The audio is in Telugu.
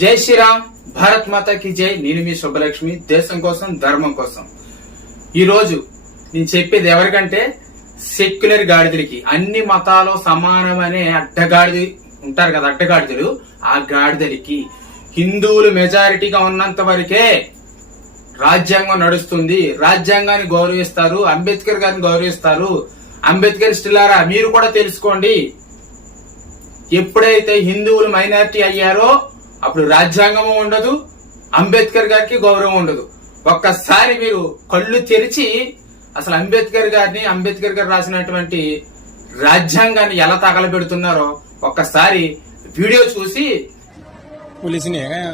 జై శ్రీరామ్, భారత్ మాతాకి జై. నేను మీ శుభలక్ష్మి. దేశం కోసం, ధర్మం కోసం. ఈ రోజు నేను చెప్పేది ఎవరికంటే సెక్యులర్ గాడిదలకి. అన్ని మతాలు సమానమనే అడ్డగాడిద ఉంటారు కదా, అడ్డగాడిదలు. ఆ గాడిదలకి హిందువులు మెజారిటీగా ఉన్నంత వరకే రాజ్యాంగం నడుస్తుంది. రాజ్యాంగాన్ని గౌరవిస్తారు, అంబేద్కర్ గారిని గౌరవిస్తారు. అంబేద్కర్ స్టిల్లారా మీరు కూడా తెలుసుకోండి. ఎప్పుడైతే హిందువులు మైనారిటీ అయ్యారో అప్పుడు రాజ్యాంగము ఉండదు, అంబేద్కర్ గారికి గౌరవం ఉండదు. ఒక్కసారి మీరు కళ్ళు తెరిచి అసలు అంబేద్కర్ గారు రాసినటువంటి రాజ్యాంగాన్ని ఎలా తగలబెడుతున్నారో ఒక్కసారి వీడియో చూసి पुलिस ने है